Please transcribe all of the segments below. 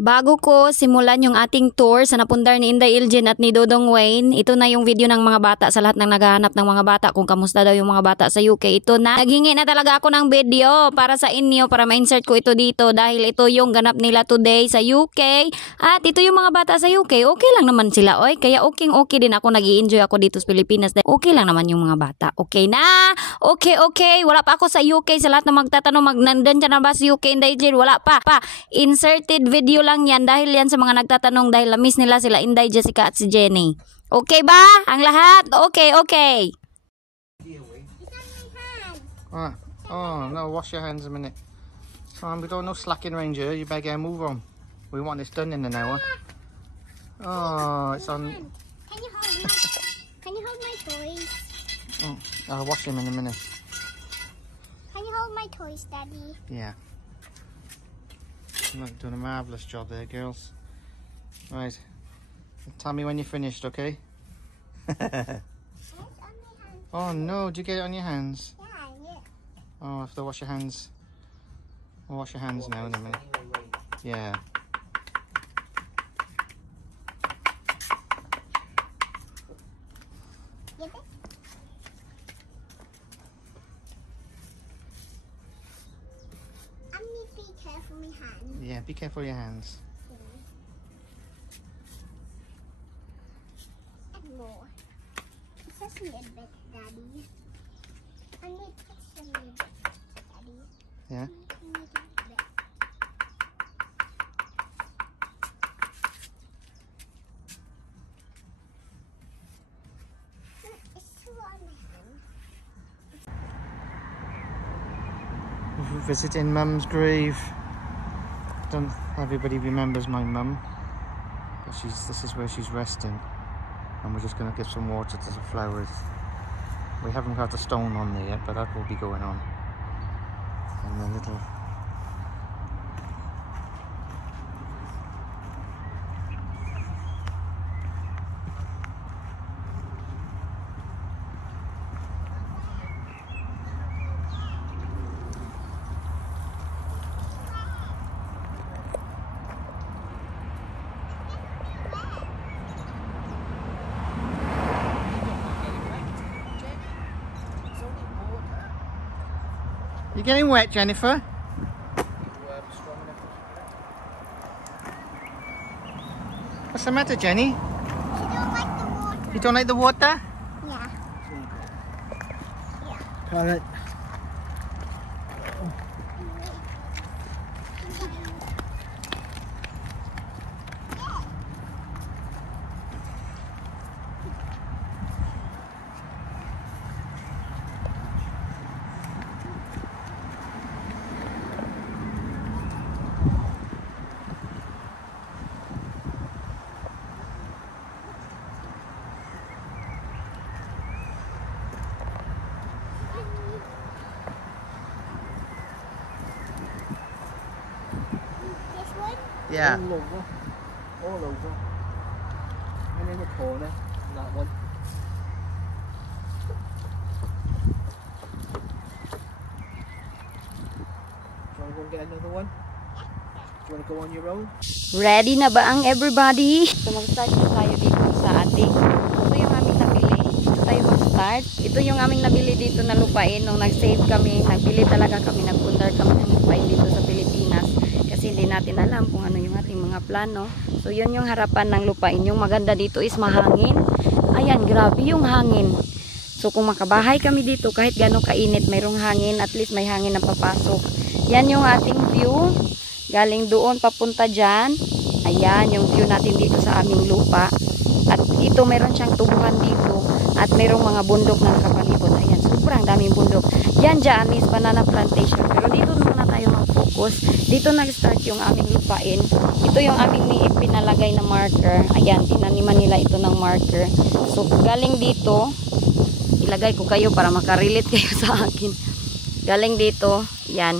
Bago ko simulan yung ating tour sa napundar ni Inday Iljen at ni Dodong Wayne, ito na yung video ng mga bata sa lahat ng naghahanap ng mga bata kung kamusta daw yung mga bata sa UK. Ito na, naghingi na talaga ako ng video para sa inyo para ma-insert ko ito dito dahil ito yung ganap nila today sa UK. At ito yung mga bata sa UK, okay lang naman sila, oy. Kaya okay din ako, nag-i-enjoy ako dito sa Pilipinas. Okay lang naman yung mga bata. Okay na? Okay. Wala pa ako sa UK. Sa lahat na magtatanong, nandun dyan na ba sa UK, Inday Iljen? Wala pa. Inserted video lang yan dahil yan sa mga nagtatanong dahil na-miss nila sila Inday, Jessica at si Jenny. Okay ba? Ang lahat? Okay. Oh, no, wash your hands a minute. We don't no slacking around here. You better move on. We want this done in an hour. Oh, it's on. Can you hold my toys? Oh, I'll wash them in a minute. Can you hold my toys, Daddy? Yeah. You're doing a marvellous job there, girls. Right. Tell me when you're finished, okay? It's on my hands. Oh no, do you get it on your hands? Yeah. Oh, I have to wash your hands. I'll wash your hands now in a minute. Yeah. Get it? I need to be careful with my hands. Yeah, be careful of your hands. And more. It's just a little bit, Daddy. I need just a little bit, Daddy. Yeah? I need a bit. It's still on my hand. We're visiting Mum's grave. Don't everybody remembers my mum, but this is where she's resting, and we're just going to give some water to the flowers. We haven't got the stone on there yet, but that will be going on. And the little You getting wet, Jennifer? What's the matter, Jenny? She don't like the water. You don't like the water? Yeah. Alright. This one? Yeah. All over. And in the corner, that one. Do you want to go and get another one? Do you want to go on your own? Ready na ba ang everybody? So mag-start na tayo dito sa ating. Ito yung aming nabili. Ito tayo mag-start. Ito yung aming nabili dito na lupain. Nung nag-save kami, nagbili talaga kami, nag-pundar kami ng lupain dito sa Pilipinas. Kasi hindi natin alam kung ano yung ating mga plano. So yun yung harapan ng lupain. Yung maganda dito is mahangin. Ayan, grabe yung hangin. So kung makabahay kami dito, kahit gano'ng kainit, mayroong hangin, at least may hangin na papasok. Yan yung ating view. Galing doon, papunta dyan. Ayan, yung view natin dito sa aming lupa. At ito, meron siyang tubuhan dito. At mayroong mga bundok na nakapalibot. Ayan, sobrang daming bundok. Yan dyan is banana plantation. Pero dito muna tayo mag-focus. Dito nag-start yung aming lupain. Ito yung aming pinalagay na marker. Ayan, tinaniman nila ito ng marker. So, galing dito, ilagay ko kayo para makarelate kayo sa akin. Galing dito, yan.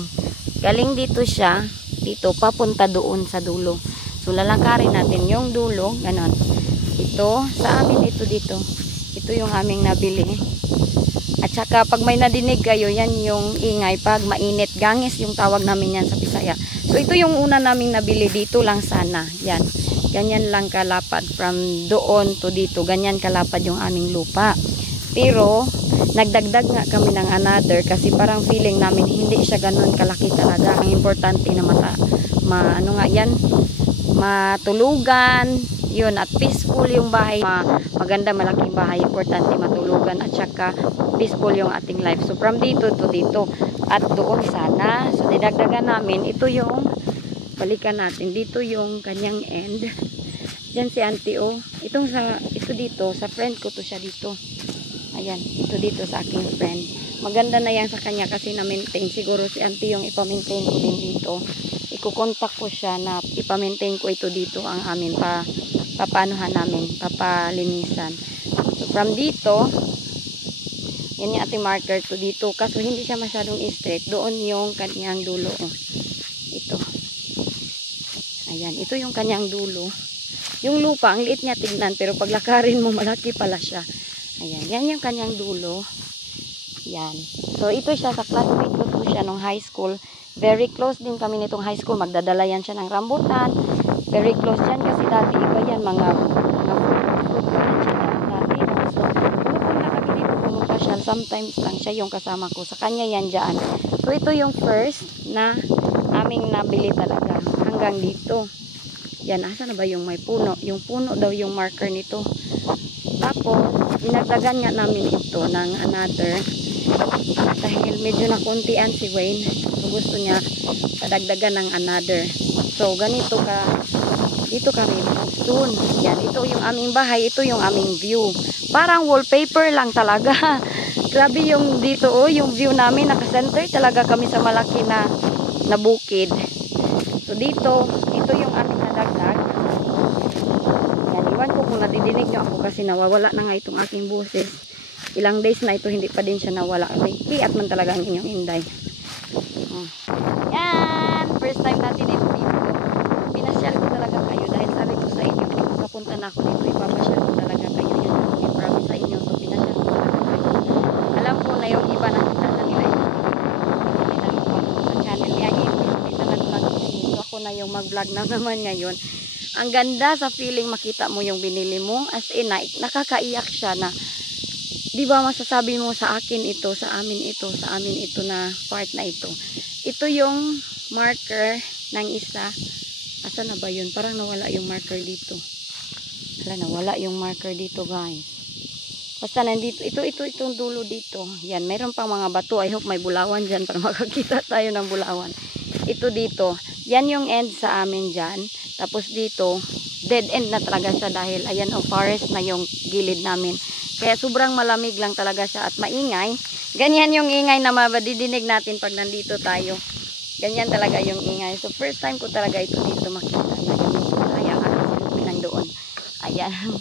Galing dito siya, dito, papunta doon sa dulo. So, lalakarin natin yung dulo, ganon. Ito, sa amin ito dito. Ito yung aming nabili. At saka pag may nadinig kayo, yan yung ingay pag mainit. Gangis yung tawag namin yan sa Bisaya. So ito yung una naming nabili dito lang sana. Yan. Ganyan lang kalapad from doon to dito. Ganyan kalapad yung aming lupa. Pero nagdagdag nga kami ng another kasi parang feeling namin hindi siya ganun kalaki talaga. Ang importante na ano nga yan, matulugan yun at peaceful yung bahay. Maganda malaking bahay, importante matulugan at saka peaceful yung ating life. So from dito to dito at doon sana. So didagdagan namin, ito yung balikan natin, dito yung kanyang end. Diyan si auntie oh. Ito dito sa friend ko to siya dito. Ayan, ito dito sa aking friend. Maganda na yan sa kanya kasi na-maintain. Siguro si auntie yung ipa-maintain ko din dito. Iko-contact ko siya na ipa-maintain ko ito dito ang amin papanuhan namin, papalinisan. So from dito, yan yung ating marker to dito. Kaso hindi siya masyadong straight. Doon yung kanyang dulo. Oh. Ito. Ayan, ito yung kanyang dulo. Yung lupa, ang liit niya tignan. Pero paglakarin mo, malaki pala siya. Ayan, yan yung kanyang dulo. Yan. So ito siya, sa classmate ko to siya nung high school. Very close din kami nitong high school. Magdadala yan siya ng rambutan. Very close yan kasi dati iba yan, mga fruit pa rin siya dati. So, pumupunta kami dito, pumupasyal. Sometimes lang siya yung kasama ko. Sa kanya yan dyan. So, ito yung first na aming nabili talaga. Hanggang dito. Yan, asa na ba yung may puno? Yung puno daw yung marker nito. Tapos, dinagdagan nga namin ito ng another. Dahil medyo nakuntian si Wayne. So, gusto niya padagdagan ng another. So, ganito dito kami soon. Yan, ito yung aming bahay, ito yung aming view. Parang wallpaper lang talaga. Grabe yung dito, oh, yung view namin, nakasenter talaga kami sa malaki na bukid. So, dito, ito yung aming nadagdag. Yan, iwan ko kung nadidinig nyo ako kasi nawawala na nga itong aking boses. Ilang days na ito, hindi pa din siya nawala. Kiyat man talaga ang inyong inday. Yan, first time natin ito dito. Pinasyal ko talaga kayo dahil sabi ko sa inyo, kung makapunta na ako dito, ipapasyal ko talaga kayo. Yan ang i-promise sa inyo. So, pinasyal ko talaga kayo. Alam ko na yung iba nakita na nila ito. Sa channel niya, hindi na nag-vlog. So, ako na yung mag-vlog na naman ngayon. Ang ganda sa feeling makita mo yung binili mo. As in, nakakaiyak siya na, di ba masasabi mo sa akin ito, sa amin ito na part na ito. Ito yung marker ng isa. Asa na ba yun? Parang nawala yung marker dito. Nawala yung marker dito, guys. Basta nandito, itong dulo dito. Yan, mayroon pang mga bato. I hope may bulawan dyan para makakita tayo ng bulawan. Ito dito. Yan yung end sa amin dyan. Tapos dito, dead end na talaga siya dahil ayan o, forest na yung gilid namin. Kaya sobrang malamig lang talaga siya at maingay. Ganyan yung ingay na madidinig natin pag nandito tayo. Ganyan talaga yung ingay. So first time ko talaga ito dito makita na yung kaya kasi nang doon. Ayan.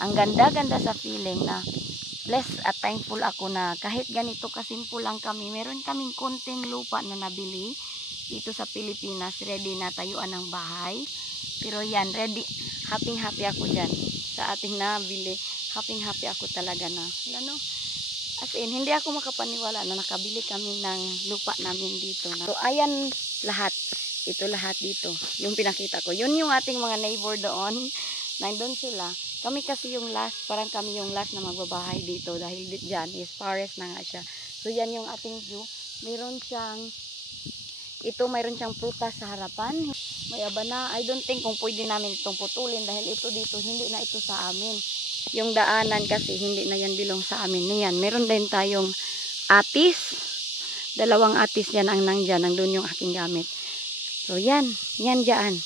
Ang ganda-ganda sa feeling na blessed at thankful ako na kahit ganito kasimple lang kami. Meron kaming konting lupa na nabili dito sa Pilipinas. Ready na tayuan ng bahay. Pero yan, ready. Happy ako dyan sa ating nabili. Happy ako talaga na, ano, as in, hindi ako makapaniwala na nakabili kami ng lupa namin dito. So, ayan lahat. Ito lahat dito. Yung pinakita ko. Yun yung ating mga neighbor doon. Nandun sila. Kami kasi yung last, parang kami yung last na magbabahay dito. Dahil dyan is forest na nga siya. So, yan yung ating view. Mayroon siyang prutas sa harapan. May abana. I don't think kung pwede namin itong putulin dahil ito dito, hindi na ito sa amin. Yung daanan kasi hindi na yan bilong sa amin niyan. Meron din tayong atis. 2 atis yan ang nandyan. Nandun yung aking gamit. So yan dyan.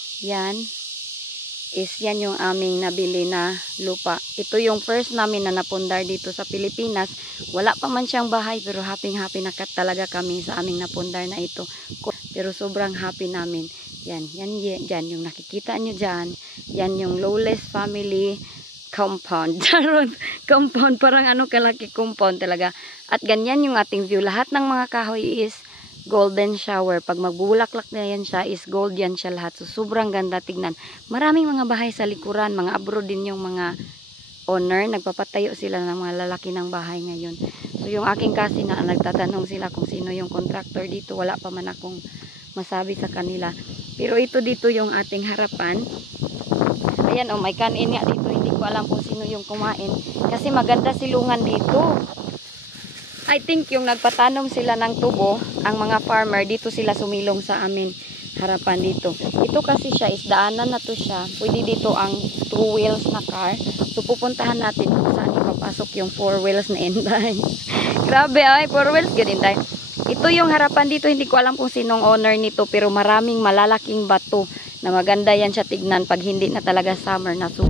Yan yung aming nabili na lupa. Ito yung first namin na napundar dito sa Pilipinas. Wala pa man siyang bahay pero happy na talaga kami sa aming napundar na ito. Pero sobrang happy namin. Yan yung nakikita nyo dyan. Yan yung Lawless family compound. Compound, parang ano kalaki compound talaga. At ganyan yung ating view. Lahat ng mga kahoy is golden shower. Pag magbulaklak na yan siya, is gold yan siya lahat. So, sobrang ganda tignan. Maraming mga bahay sa likuran. Mga abroad din yung mga owner, nagpapatayo sila ng mga lalaki ng bahay ngayon. So yung aking kasi na nagtatanong sila kung sino yung contractor dito, wala pa man akong masabi sa kanila. Pero ito dito yung ating harapan. Ayan may kanin nga dito, hindi ko alam kung sino yung kumain kasi maganda silungan dito. I think yung nagpatanong sila ng tubo, ang mga farmer, dito sila sumilong sa amin harapan dito. Ito kasi siya is daanan na to siya. Pwede dito ang 2 wheels na car. So pupuntahan natin kung saan ipapasok yung 4 wheels na Inday. Grabe 4 wheels good Inday. Ito yung harapan dito, hindi ko alam kung sinong owner nito pero maraming malalaking bato na maganda yan siya tignan pag hindi na talaga summer na. So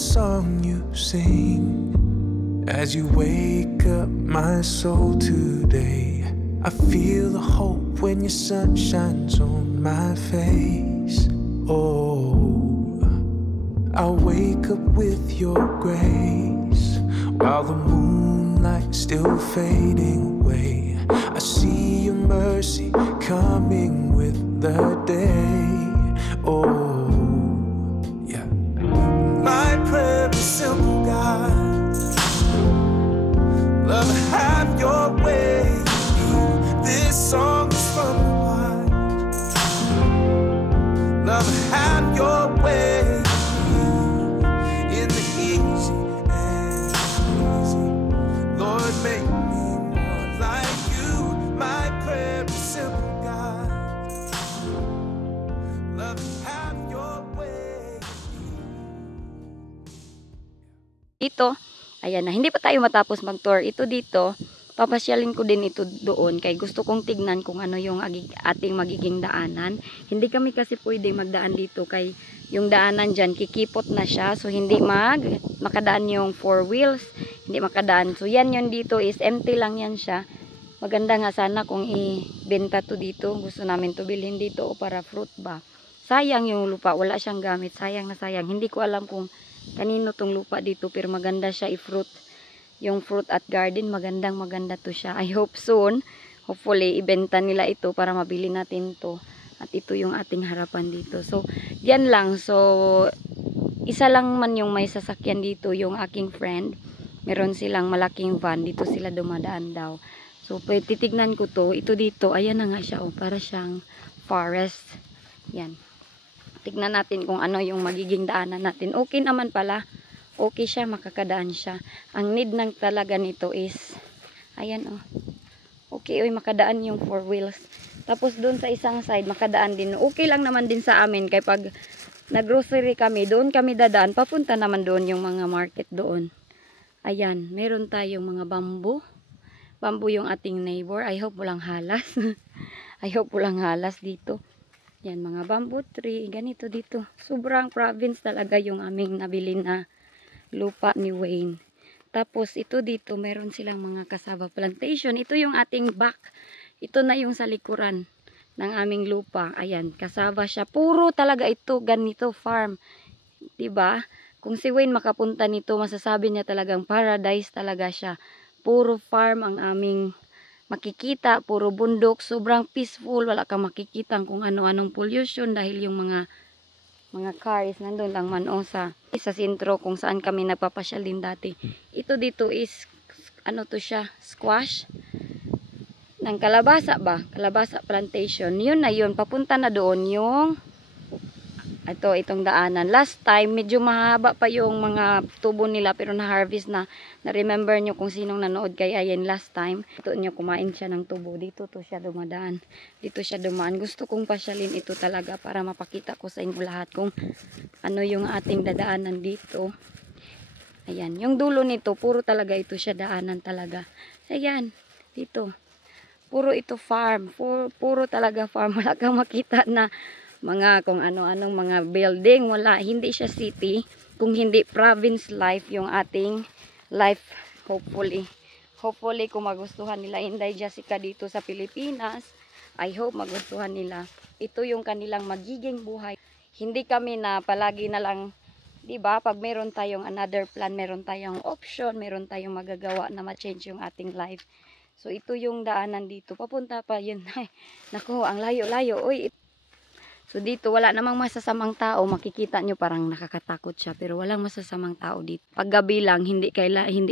song you sing as you wake up my soul today. I feel the hope when your sun shines on my face. Oh, I'll wake up with your grace while the moonlight's still fading away. I see your mercy coming with the day. Oh, simple God, love have your way. This song is from the heart. Love have your way in the easy and easy. Lord, make me more like you. My prayer is simple God, love have your way. Ito, ayan na, hindi pa tayo matapos mag-tour. Ito dito, papasyalin ko din ito doon kay gusto kong tignan kung ano yung ating magiging daanan. Hindi kami kasi pwede magdaan dito kay yung daanan dyan, kikipot na siya. So, hindi makadaan yung 4 wheels. Hindi makadaan. So, yan yun dito is empty lang yan siya. Maganda nga sana kung ibenta to dito. Gusto namin to bilhin dito o para fruit ba. Sayang yung lupa, wala siyang gamit. Sayang na sayang. Hindi ko alam kung kanino tong lupa dito pero maganda siya i-fruit. Yung fruit at garden, maganda to siya. I hope soon, hopefully ibenta nila ito para mabili natin to. At ito yung ating harapan dito. So, yan lang. So, isa lang man yung may sasakyan dito, yung aking friend. Meron silang malaking van, dito sila dumadaan daw. So, titignan ko to. Ito dito, ayan na nga siya. Para siyang forest. Yan. Tignan natin kung ano yung magiging daanan natin. Okay naman pala. Okay siya, makakadaan siya. Ang need ng talaga nito is, ayan okay, makadaan yung 4 wheels. Tapos doon sa isang side, makadaan din. Okay lang naman din sa amin. Kaya pag nag-grocery kami, doon kami dadaan. Papunta naman doon yung mga market doon. Ayan, meron tayong mga bamboo. Bamboo yung ating neighbor. I hope walang halas. I hope walang halas dito. Yan, mga bamboo tree. Ganito dito. Sobrang province talaga yung aming nabili na lupa ni Wayne. Tapos, ito dito, meron silang mga cassava plantation. Ito yung ating back. Ito na yung sa likuran ng aming lupa. Ayan, cassava siya. Puro talaga ito, ganito farm. Diba? Kung si Wayne makapunta nito, masasabi niya talagang paradise talaga siya. Puro farm ang aming makikita, puro bundok, sobrang peaceful, wala kang makikita kung ano-anong pollution dahil yung mga cars nandun lang man sa sentro kung saan kami nagpapasyal din dati. Ito dito is ano to siya, squash ng kalabasa ba? Kalabasa plantation. Yun na yun, papunta na doon yung itong daanan. Last time, medyo mahaba pa yung mga tubo nila pero na-harvest na. Na-remember nyo kung sinong nanood kay Ayen last time. Ito nyo, kumain siya ng tubo. Dito to siya dumadaan. Dito siya dumaan. Gusto kong pasyalin ito talaga para mapakita ko sa inyo lahat kung ano yung ating dadaanan dito. Ayan. Yung dulo nito, puro talaga ito siya daanan talaga. Ayan. Dito. Puro ito farm. Puro talaga farm. Wala kang makita na mga kung ano-anong mga building, wala, hindi siya city, kung hindi province life yung ating life, hopefully kung magustuhan nila Inday Jessica dito sa Pilipinas, I hope magustuhan nila. Ito yung kanilang magiging buhay. Hindi kami na palagi na lang Diba? Pag meron tayong another plan, meron tayong option, meron tayong magagawa na ma-change yung ating life. So, ito yung daanan dito. Papunta pa yun. Ay, naku, ang layo-layo. Uy, so dito wala namang masasamang tao, makikita nyo parang nakakatakot siya pero walang masasamang tao dito. Pag gabi lang hindi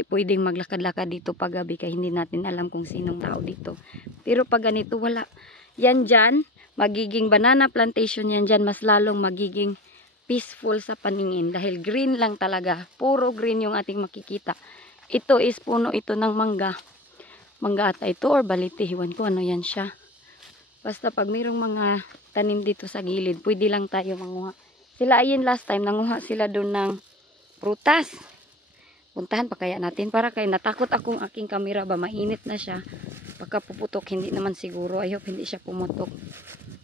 pwedeng maglakad-lakad dito pag gabi kaya hindi natin alam kung sinong tao dito. Pero pag ganito wala. Yan dyan, magiging banana plantation yan dyan, mas lalong magiging peaceful sa paningin dahil green lang talaga. Puro green yung ating makikita. Ito is puno ito ng mangga. Mangga ata ito or balite, hiwan ko ano yan siya. Basta pag mayroong mga tanim dito sa gilid, pwede lang tayo manguha. Sila ayun last time, nanguha sila doon ng prutas. Puntahan pa kaya natin para kaya natakot akong aking kamera ba, mainit na siya. Baka puputok, hindi naman siguro. I hope hindi siya pumutok.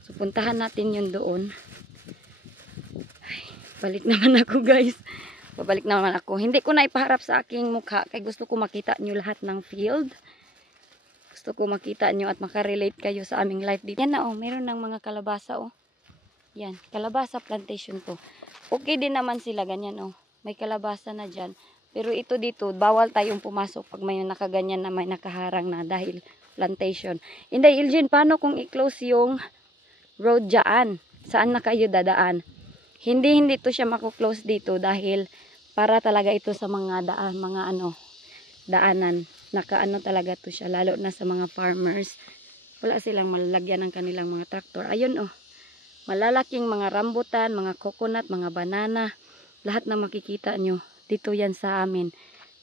So puntahan natin yun doon. Ay, balik naman ako guys. Babalik naman ako. Hindi ko na ipaharap sa aking mukha kaya gusto ko makita nyo lahat ng field. Gusto ko makita nyo at makarelate kayo sa aming life dito. Yan na oh, meron ng mga kalabasa oh. Yan, kalabasa plantation to. Okay din naman sila, ganyan oh. May kalabasa na dyan. Pero ito dito, bawal tayong pumasok pag may nakaganyan na may nakaharang na dahil plantation. Hindi, Ilgin, paano kung i-close yung road dyan? Saan na kayo dadaan? Hindi to siya mako-close dito dahil para talaga ito sa mga daan, mga daanan. Nakaano talaga to siya, lalo na sa mga farmers. Wala silang malalagyan ng kanilang mga traktor. Ayun oh, malalaking mga rambutan, mga coconut, mga banana. Lahat na makikita nyo. Dito yan sa amin.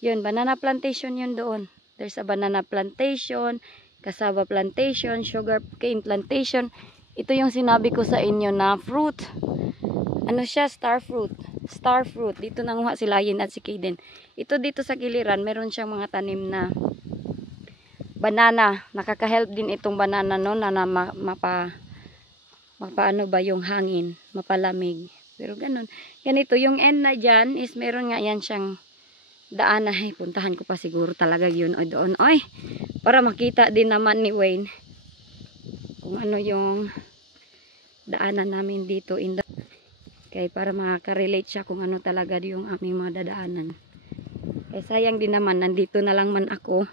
Yun, banana plantation yun doon. There's a banana plantation, cassava plantation, sugar cane plantation. Ito yung sinabi ko sa inyo na fruit. Ano siya? Star fruit. Star fruit. Dito nanguha si Layin at si Kaden. Ito dito sa giliran, meron siyang mga tanim na banana. Nakaka-help din itong banana no na mapaano ba yung hangin, mapalamig. Pero ganun. Ganito, yung end na dyan is meron nga yan siyang daan na, puntahan ko pa siguro talaga yun o doon. Ay, para makita din naman ni Wayne kung ano yung daanan namin dito kaya para makaka-relate siya kung ano talaga yung aming mga dadaanan. Kaya sayang din naman, nandito na lang man ako.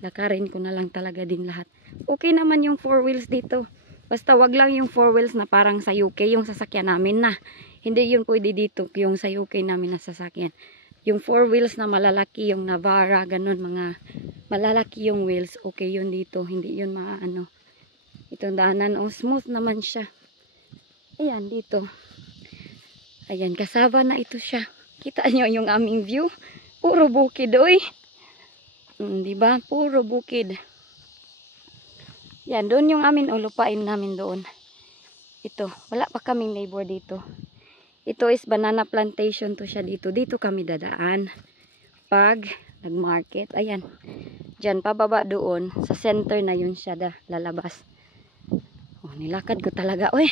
Lakarin ko na lang talaga din lahat. Okay naman yung 4 wheels dito. Basta wag lang yung 4 wheels na parang sa UK, yung sasakyan namin na. Hindi yun pwede dito, yung sa UK namin na sasakyan. Yung 4 wheels na malalaki, yung Navara, ganun, mga malalaki yung wheels, okay yun dito. Hindi yun maano. Itong daanan, oh, smooth naman siya. Ayan, dito. Ayan, cassava na ito siya. Kita nyo yung aming view. Puro bukid, oy. Diba? Puro bukid. Yan, doon yung amin, lupain namin doon. Ito, wala pa kaming neighbor dito. Ito is banana plantation to siya dito. Dito kami dadaan. Pag nag-market. Ayan. Diyan, pababa doon. Sa center na yun siya lalabas. Oh, nilakad ko talaga, oy.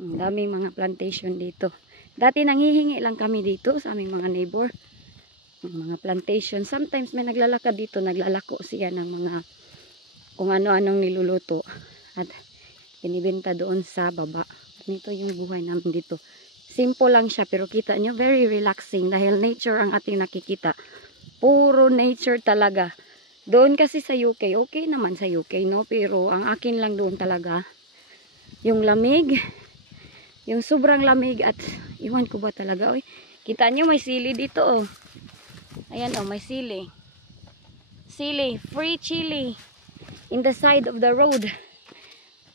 Ang daming mga plantation dito. Dati nanghihingi lang kami dito sa aming mga neighbor. Mga plantation. Sometimes may naglalakad dito. Naglalako siya ng mga kung ano-anong niluluto. At binibenta doon sa baba. Ganito yung buhay namin dito. Simple lang siya. Pero kita nyo, very relaxing. Dahil nature ang ating nakikita. Puro nature talaga. Doon kasi sa UK. Okay naman sa UK, no? Pero ang akin lang doon talaga. Yung lamig. Yung sobrang lamig at iwan ko ba talaga. Oy, kita nyo may sili dito oh. Ayan oh, may sili. Sili, free chili. In the side of the road.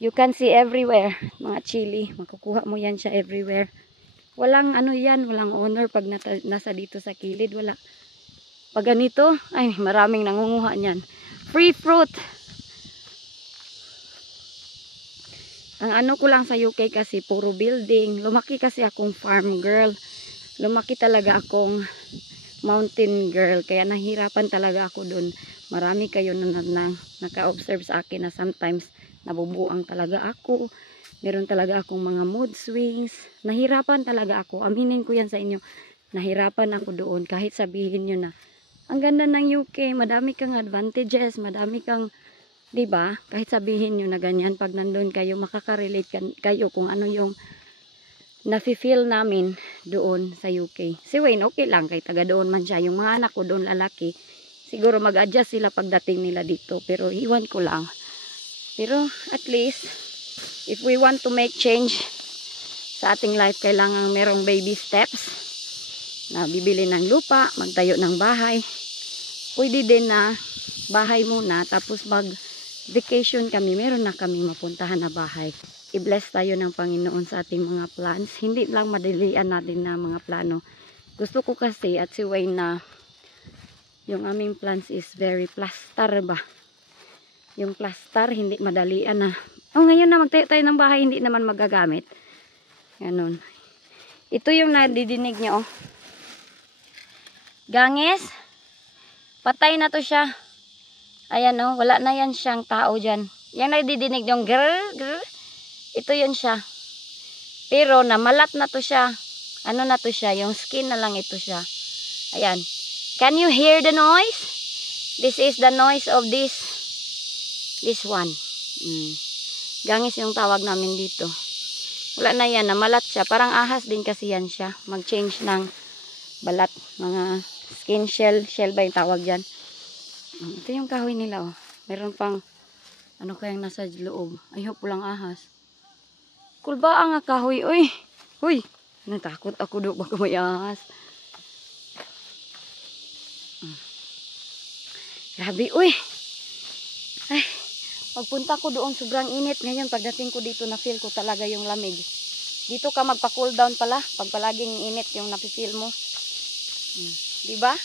You can see everywhere. Mga chili, makukuha mo yan siya everywhere. Walang ano yan, walang owner pag nasa dito sa kilid. Wala. Pag ganito, ay maraming nangunguha niyan. Free fruit. Ang ano ko lang sa UK kasi puro building. Lumaki kasi akong farm girl. Lumaki talaga akong mountain girl. Kaya nahirapan talaga ako dun. Marami kayo na naka-observe sa akin na sometimes nabubuang talaga ako. Meron talaga akong mga mood swings. Nahirapan talaga ako. Aminin ko yan sa inyo. Nahirapan ako doon. Kahit sabihin nyo na ang ganda ng UK. Madami kang advantages. Madami kang, diba? Kahit sabihin nyo na ganyan. Pag nandun kayo, makaka-relate kayo kung ano yung nafe-feel namin doon sa UK. Si Wayne okay lang, kay taga doon man siya. Yung mga anak ko doon lalaki, siguro mag-adjust sila pagdating nila dito, pero iwan ko lang. Pero at least if we want to make change sa ating life, kailangan merong baby steps na bibili ng lupa, magtayo ng bahay. Pwede din na bahay muna, tapos mag vacation kami, meron na kami mapuntahan na bahay. I-bless tayo ng Panginoon sa ating mga plans. Hindi lang madalian natin na mga plano. Gusto ko kasi at si Wayne na yung aming plans is very plaster ba. Yung plaster, hindi madalian na. Ngayon na magtayo tayo ng bahay, hindi naman magagamit. Ganun. Ito yung nadidinig nyo, oh. Gangis. Patay na to siya. Ayan, oh. Wala na yan siyang tao dyan. Yung nadidinig yung grrr, grrr. Ito yun siya. Pero namalat na to siya. Ano na to siya? Yung skin na lang ito siya. Ayan. Can you hear the noise? This is the noise of this one. Gangis yung tawag namin dito. Wala na yan. Namalat siya. Parang ahas din kasi yan siya. Mag-change ng balat. Mga skin shell. Shell ba yung tawag dyan? Ito yung kahoy nila, oh. Meron pang ano kayang nasa loob. Ay, hope lang ahas. Kulba ang kahoy, oy. Uy, natakot ako do baka may ahas. Grabe, uy. Ay, pagpunta ko doon sobrang init. Ngayon, pagdating ko dito, na-feel ko talaga yung lamig. Dito ka magpa-cool down pala. Pag palaging init yung na-feel mo. Diba?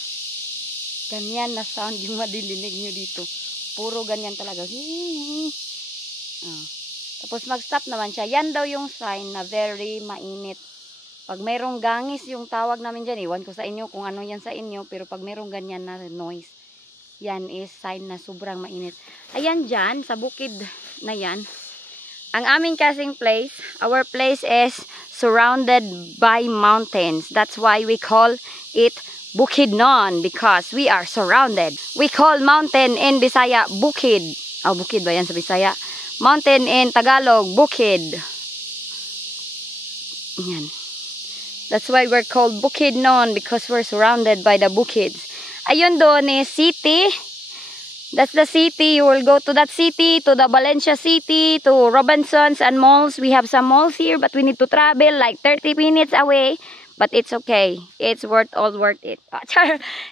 Ganyan na sound yung madidinig nyo dito. Puro ganyan talaga. Tapos mag-stop naman siya. Yan daw yung sign na very mainit. Pag mayroong gangis yung tawag namin dyan, iwan ko sa inyo kung ano yan sa inyo, pero pag mayroong ganyan na noise, yan is sign na sobrang mainit. Ayan dyan, sa bukid na yan. Ang aming kasing place, our place is surrounded by mountains. That's why we call it Bukidnon, because we are surrounded. We call mountain in Bisaya bukid. Oh, bukid ba yan sa Bisaya? Mountain in Tagalog, bukid. Yan. That's why we're called Bukidnon, because we're surrounded by the bukids. Ayun doon is city. That's the city. You will go to that city, to the Valencia City, to Robinsons and malls. We have some malls here, but we need to travel like 30 minutes away. But it's okay. It's all worth it.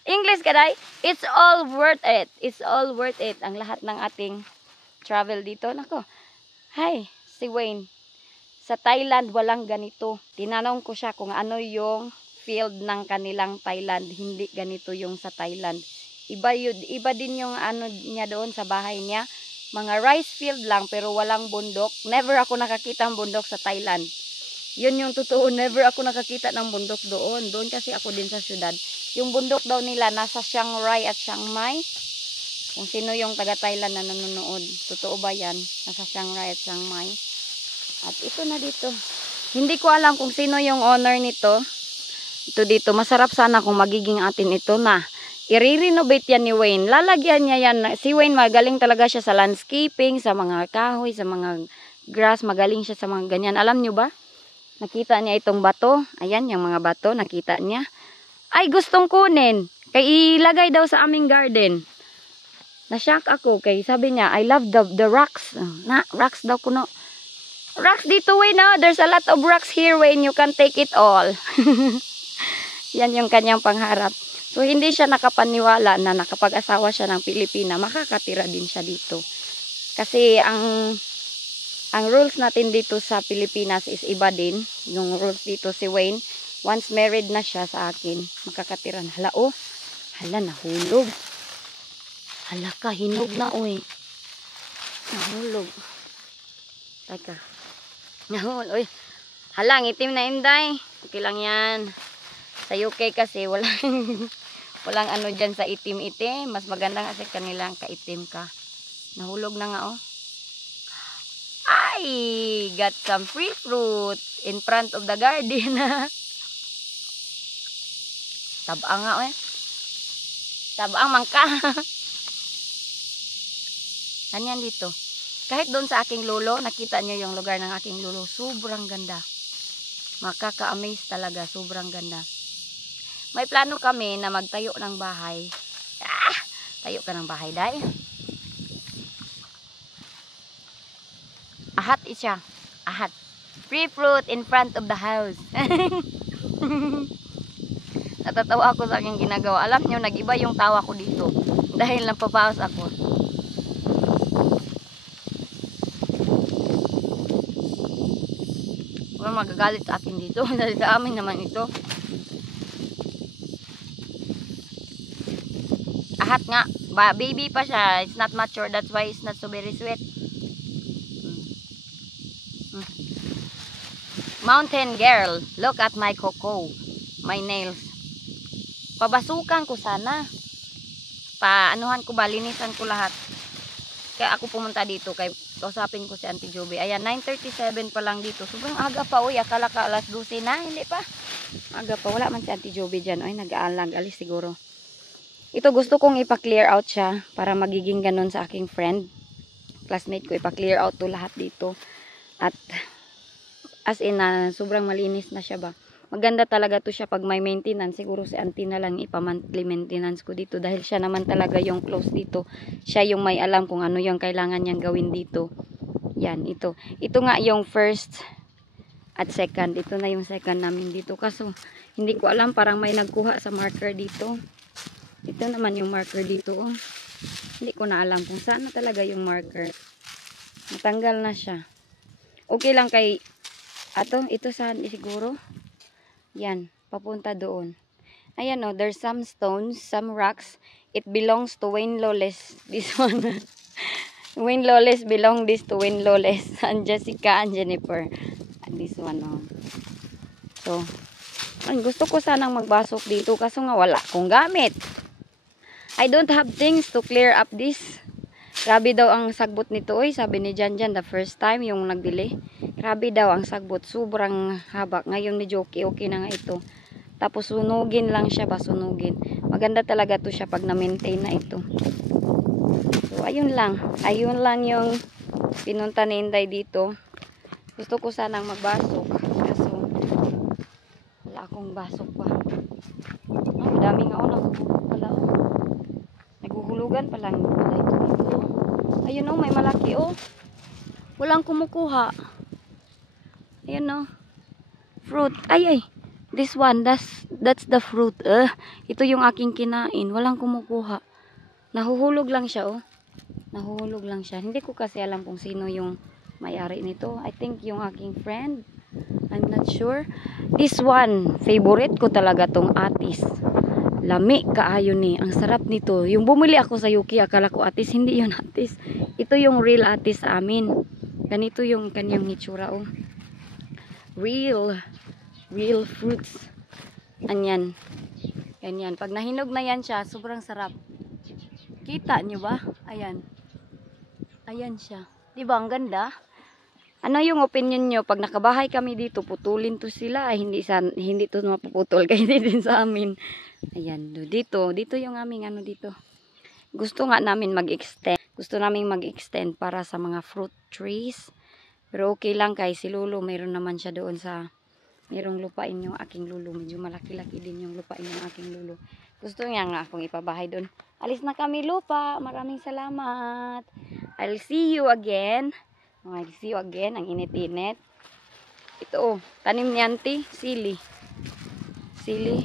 English kaday. It's all worth it. It's all worth it. Ang lahat ng ating travel dito. Nako. Hi, si Wayne. Sa Thailand, walang ganito. Tinanong ko siya kung ano yung field ng kanilang Thailand. Hindi ganito yung sa Thailand. Iba din yung ano niya doon sa bahay niya. Mga rice field lang pero walang bundok. Never ako nakakita ng bundok sa Thailand. Yun yung totoo. Never ako nakakita ng bundok doon. Doon kasi ako din sa syudad. Yung bundok daw nila nasa Chiang Rai at Chiang Mai. Kung sino yung taga-Thailand na nanonood. Totoo ba yan? Nasa Chiang Rai at Chiang Mai. At ito na dito. Hindi ko alam kung sino yung owner nito. Ito dito. Masarap sana kung magiging atin ito na. I-renovate yan ni Wayne. Lalagyan niya yan. Si Wayne magaling talaga siya sa landscaping, sa mga kahoy, sa mga grass. Magaling siya sa mga ganyan. Alam nyo ba? Nakita niya itong bato. Ayan, yung mga bato. Nakita niya. Ay, gustong kunin. Kay ilagay daw sa aming garden. Na-shock ako. Kay sabi niya, I love the rocks. Rocks daw kuno. Rocks dito, Wayne. No? There's a lot of rocks here, Wayne. You can take it all. Yan yung kanyang pangharap. So, hindi siya nakapaniwala na nakapag-asawa siya ng Pilipina. Makakatira din siya dito. Kasi ang rules natin dito sa Pilipinas is iba din. Yung rules dito si Wayne, once married na siya sa akin, makakatira na. Hala, oh. Hala, nahulog. Hala ka, hinog na, oy. Nahulog. Teka. Nahulog, oy. Hala, itim na Inday. Okay lang yan. Sa UK kasi, walang ano dyan sa itim-itim. Mas maganda kasi kanilang kaitim ka. Nahulog na nga, oh. Ay, got some free fruit in front of the garden. Tabang nga, eh. Tabang mangka. Ganyan dito. Kahit doon sa aking lolo, nakita nyo yung lugar ng aking lolo. Sobrang ganda. Makaka-amaze talaga, sobrang ganda. May plano kami na magtayo ng bahay. Tayo ka ng bahay, day. Ahat siya. Ahat. Free fruit in front of the house. Natatawa ako sa aking ginagawa. Alam nyo, nag-iba yung tawa ko dito. Dahil napapaos ako. Huwag magagalit sa akin dito. Dahil sa amin naman ito. Ahat nga. Baby pa siya. It's not mature. That's why it's not so very sweet. Mountain girl, look at my coco, my nails. Pabasukan ko sana. Paanuhan ko ba, linisan ko lahat. Kaya ako pumunta dito, kay kausapin ko si Auntie Joby. Ayan, 9:37 pa lang dito. Sobrang aga pa, uy. Akala ka alas 12 na, hindi pa. Aga pa, wala man si Auntie Joby dyan. Ay, nag-aalag, alis siguro. Ito gusto kong ipa-clear out siya para magiging ganun sa aking friend. Classmate ko, ipa-clear out to lahat dito. At as in, sobrang malinis na siya ba. Maganda talaga to siya pag may maintenance. Siguro si auntie na lang ipa-monthly maintenance ko dito. Dahil siya naman talaga yung close dito. Siya yung may alam kung ano yung kailangan niyang gawin dito. Yan, ito. Ito nga yung first at second. Ito na yung second namin dito. Kaso, hindi ko alam. Parang may nagkuha sa marker dito. Ito naman yung marker dito. Oh. Hindi ko na alam kung saan na talaga yung marker. Natanggal na siya. Okay lang kay ito saan siguro? Yan, papunta doon. Ayan o, there's some stones, some rocks. It belongs to Wayne Lawless. This one. Wayne Lawless belong this to Wayne Lawless. And Jessica and Jennifer. And this one o. So, gusto ko sanang magbasok dito. Kaso nga wala akong gamit. I don't have things to clear up this. Grabe daw ang sagbot nito, oy. Sabi ni Janjan the first time yung nagbili. Grabe daw ang sagbot. Sobrang haba. Ngayon medyo okay na nga ito. Tapos sunugin lang siya ba? Sunugin. Maganda talaga to siya pag na-maintain na ito. So, ayun lang. Ayun lang yung pinunta ni Inday dito. Gusto ko sanang magbasok. Kaso, wala akong basok pa. Ay, dami nga naguhulog pala. Naguhulugan pa lang pala ito. Ayun o, may malaki o. Walang kumukuha. Ayun o. Fruit. Ay. This one, that's the fruit. Ito yung aking kinain. Walang kumukuha. Nahuhulog lang siya o. Nahuhulog lang siya. Hindi ko kasi alam kung sino yung may-ari nito. I think yung aking friend. I'm not sure. This one, favorite ko talaga tong atis. Lami kaayo ni. Ang sarap nito. Yung bumili ako sa Yuki, akala ko atis. Hindi yun atis. Ito yung real atis sa amin. Ganito yung kanyang hitsura oh. Real fruits. Anyan. Ganyan. Pag nahinog na yan siya, sobrang sarap. Kita nyo ba? Ayan. Ayan siya. Diba ang ganda? Ano yung opinion nyo? Pag nakabahay kami dito, putulin to sila. Ay, hindi to mapuputol. Kaya hindi din sa amin. Ayan. Dito yung aming ano dito. Gusto nga namin mag-extend. Gusto namin mag-extend para sa mga fruit trees. Pero okay lang kay si Lulu. Mayroon naman siya doon sa... Mayroong lupain yung aking Lulu. Medyo malaki-laki din yung lupain yung aking Lulu. Gusto niya nga akong ipabahay doon. Alis na kami lupa. Maraming salamat. I'll see you again. I'll see you again. Ang init-init. Ito oh. Tanim ni Auntie. Sili. Sili.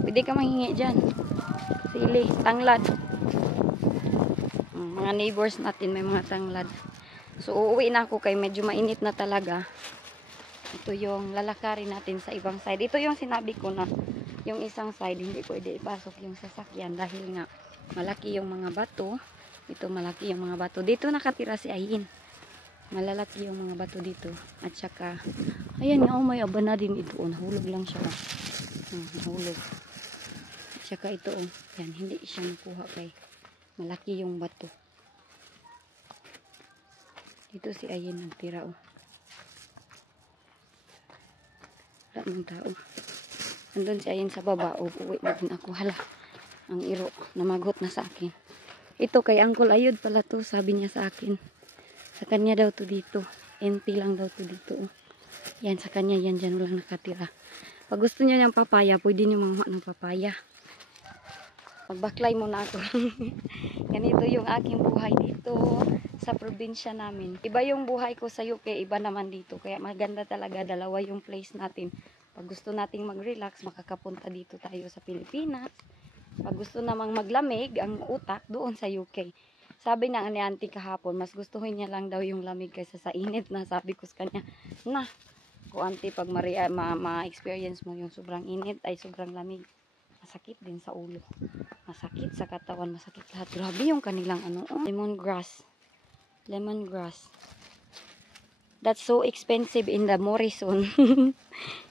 Pwede ka mahingi dyan. Sili. Tanglad. Mga neighbors natin may mga tanglad. So uuwi na ako kay medyo mainit na talaga. Ito yung lalakarin natin sa ibang side. Ito yung sinabi ko na yung isang side hindi pwede ipasok yung sasakyan dahil nga malaki yung mga bato. Ito malaki yung mga bato. Dito nakatira si Ayin. Malalaki yung mga bato dito. At saka ayan nga may aba na din ito. Nahulog lang siya. Nahulog. At saka ito yan hindi siya nakuha kay malaki yung bato. Dito si Ayin nagtira Wala mong tao. Andun si Ayin sa baba. Uwi na din ako. Hala. Ang iro. Namagot na sa akin. Ito kay Uncle Ayod pala to. Sabi niya sa akin. Sa kanya daw to dito. Empty lang daw to dito. Yan, sa kanya yan. Dyan lang nakatira. Pag gusto nyo ng papaya, pwede nyo manguha ng papaya. Magbaklay muna ako. Ganito yung aking buhay dito sa probinsya namin. Iba yung buhay ko sa UK, iba naman dito. Kaya maganda talaga, dalawa yung place natin. Pag gusto nating mag-relax, makakapunta dito tayo sa Pilipinas. Pag gusto namang maglamig ang utak, doon sa UK. Sabi na ni auntie kahapon, mas gustuhin niya lang daw yung lamig kaysa sa init na. Sabi ko sa kanya, na, kung auntie, pag ma-experience mo yung sobrang init ay sobrang lamig, masakit din sa ulo. Masakit sa katawan, masakit lahat. Grabe yung kanilang ano, lemongrass. Lemongrass. That's so expensive in the Morrison.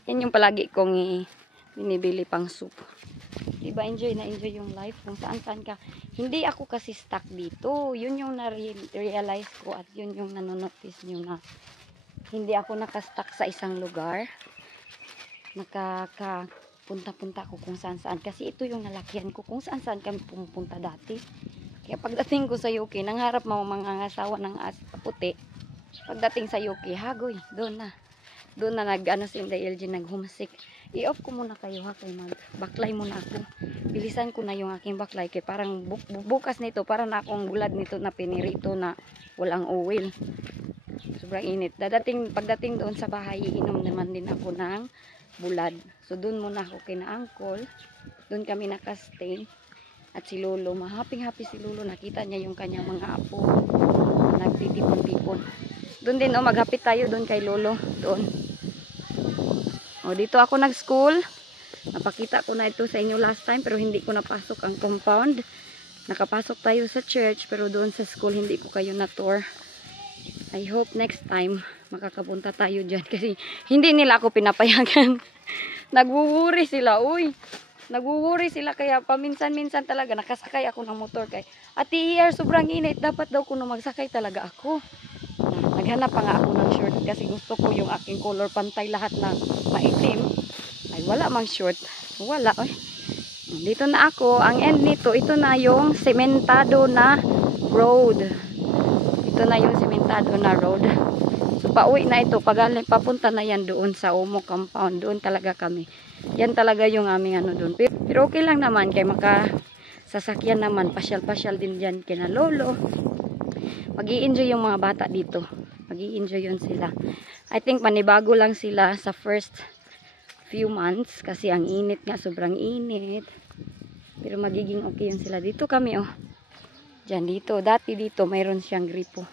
Yan yung palagi kong binibili pang soup. Diba, enjoy na enjoy yung life kung saan-saan ka. Hindi ako kasi stuck dito. Yun yung na-realize ko at yun yung nanonotice nyo na hindi ako nakastuck sa isang lugar. Punta-punta ako kung saan-saan. Kasi ito yung nalakihan ko kung saan-saan kami pumupunta dati. Kaya pagdating ko sa UK, nangharap mga asawa ng puti. Pagdating sa UK, hagoy, doon na nag-ano si LG, nag-homesick. I-off ko muna kayo ha, kay mag-baklay muna ako. Bilisan ko na yung aking baklay, kay parang bukas nito, para na akong bulad nito na pinirito na walang oil. Sobrang init. Pagdating doon sa bahay, iinom naman din ako ng bulad. So doon muna ako kina uncle. Doon kami nakastay. At si Lolo, happy si Lolo. Nakita niya yung kanyang mga apo. Nagtitipon-tipon. Doon din, maghapit tayo doon kay Lolo. Doon. Dito ako nag-school. Napakita ko na ito sa inyo last time, pero hindi ko napasok ang compound. Nakapasok tayo sa church, pero doon sa school hindi ko kayo na-tour. I hope next time makakapunta tayo dyan, kasi hindi nila ako pinapayagan. Nagwuwuri sila, uy. Nagwuwuri sila, kaya paminsan-minsan talaga nakasakay ako ng motor. Kay Ate Iyer, sobrang init. Dapat daw kuno magsakay talaga ako. Naghanap pa nga ako ng short kasi gusto ko yung aking color pantay lahat na maitim. Ay wala mang short. Wala. Dito na ako. Ang end nito, ito na yung sementado na road. Ito na yung sementado na road. So pauwi na ito. Papunta na yan doon sa Omo compound. Doon talaga kami. Yan talaga yung aming ano doon. Pero okay lang naman kay sasakyan naman. Pasyal-pasyal din dyan kina Lolo. Mag-i-enjoy yung mga bata dito. Mag-i-enjoy yun sila. I think manibago lang sila sa first few months. Kasi ang init nga. Sobrang init. Pero magiging okay yun sila. Dito kami Diyan dito. Dati dito mayroon siyang gripo.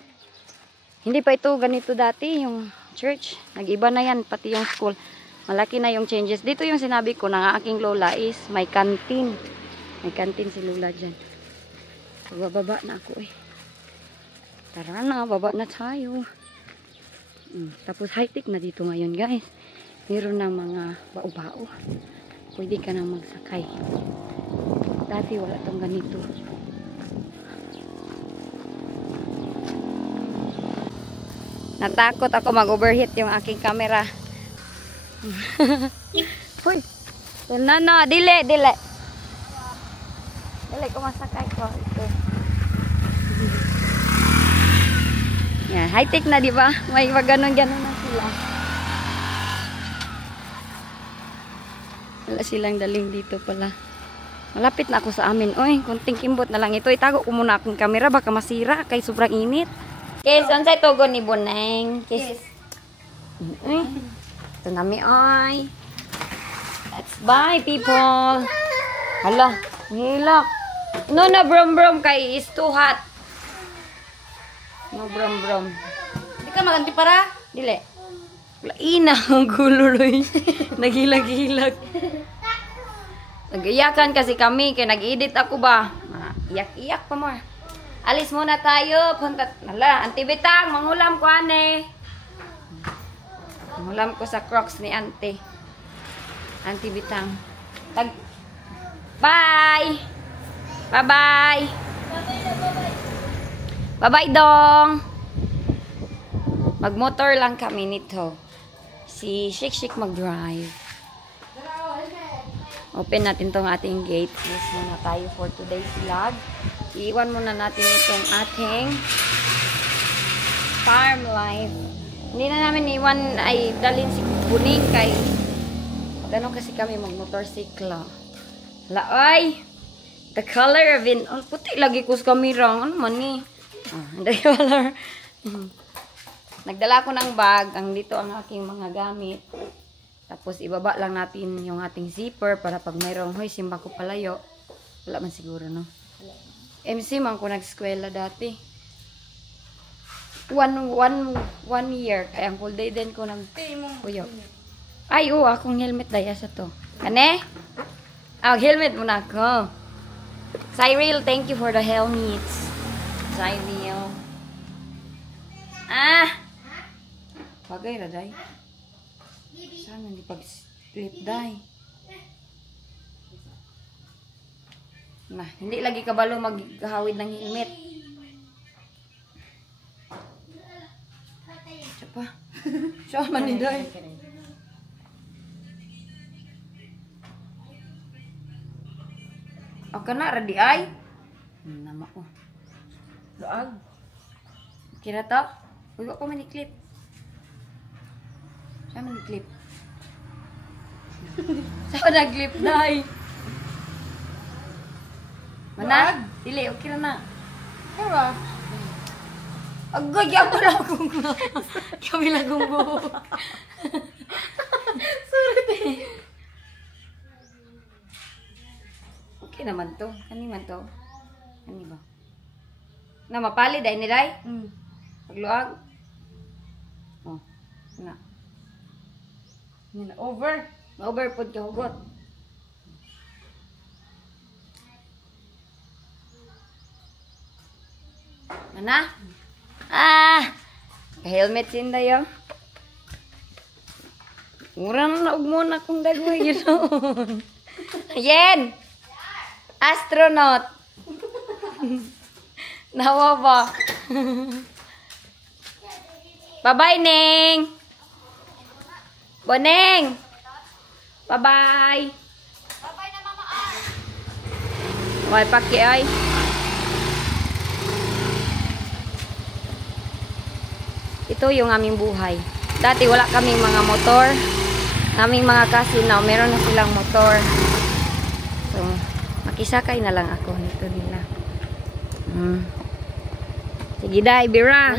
Hindi pa ito ganito dati yung church. Nag-iba na yan. Pati yung school. Malaki na yung changes. Dito yung sinabi ko ng aking lola is may canteen. May canteen si Lola dyan. So, bababa na ako Tara na, baba na tayo. Tapos high-tech na dito ngayon guys. Meron ng mga bao-bao. Pwede ka na magsakay. Dati wala tong ganito. Natakot ako mag-overheat yung aking camera. Hoy. No, dili. Dili ko masakay ko. Ito. Yan, high-tech na, di ba? May ganon-ganon na sila. Wala silang daling dito pala. Malapit na ako sa amin. Oy, kunting kimbot na lang ito. Itago ko muna akong camera, baka masira kay sobrang init. Kiss, unsay tugo ni Buneng? Kiss. Ito nami, oy. Let's bye, people. Hala, hilak. No, brom kay is too hot. No, brom. Di ka maganti para? Dili. Ina, ang gulo, Naghilag-hilag. Nag-iyakan kasi kami, kaya nag-edit ako ba? Iyak-iyak pa mo. Alis muna tayo. Punta. Hala, Auntie Betang, mangulam ko, ane. Mangulam ko sa Crocs ni Auntie. Auntie Betang. Bye! Bye-bye! Bye-bye, dong! Mag-motor lang kami nito. Si Shik mag-drive. Open natin tong ating gate. Yes, muna tayo for today's vlog. Iiwan muna natin itong ating farm life. Hindi na namin iwan ay dalhin si Buning kay gano'n kasi kami mag-motorsiklo. Laay! The color of it. Oh, puti lagi ko sa kamera. Ano man ni? The color. Nagdala ko ng bag. Ang dito ang aking mga gamit. Tapos ibaba lang natin yung ating zipper para pag mayroong, hoy, simba ko palayo. Wala man siguro, no? MC man ko nag-eskwela dati. One year. Kaya ang full day din ko nag kuyo. Ay, akong helmet daya sa to. Kane? Helmet muna ako. Cyril, thank you for the helmets. Cyril. Bagay ra, day. Sana hindi pag-slip, day. Hindi lagi kabalo maghahawid ng helmet. Siya Siya man ni day. Ka na, ready ay? Nama ko. Doag. Kira to? Uy, ako maniklip. Siya maniklip. Siya nag-clip, day. Mana? Dili, okay na. Pero, Agay, yan pala akong kami lagong buhok. Sorry. Okay naman to. Ano man to? Ano ba? Na mapali, day ni day? Pagluag. Oh, na. Over. Over po ka hugot. Mana? Helmet sin dayo. Murang na muna kung dagway yun. Yen! Astronaut! Nawa ba? Bye-bye, Ning! Boneng! Bye-bye! bye-bye na Mama Ar. Okay, paki ay. Ito yung aming buhay. Dati wala kaming mga motor. Aming mga kasinaw, meron na silang motor. So, makisakay na lang ako nito nila. Sige, day, Bira.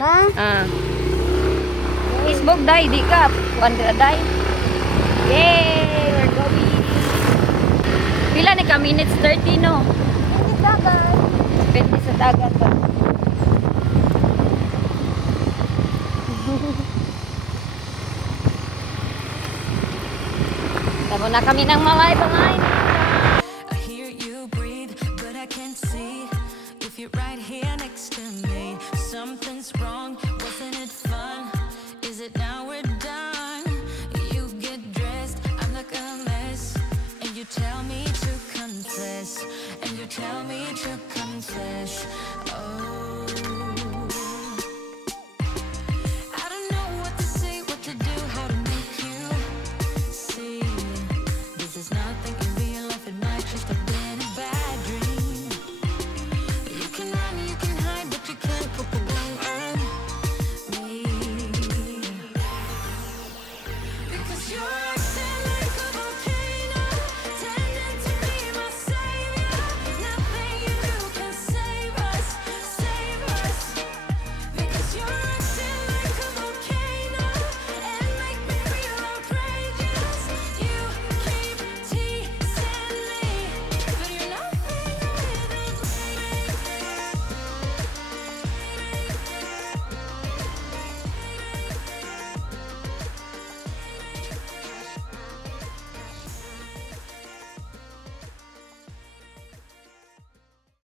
Facebook, day, di ka. Wandra, day. Yay! We're going. Pila na ka? Minutes 30, no? Minutes dagat. Depende sa dagat. Tamo na kami ng malay-balay.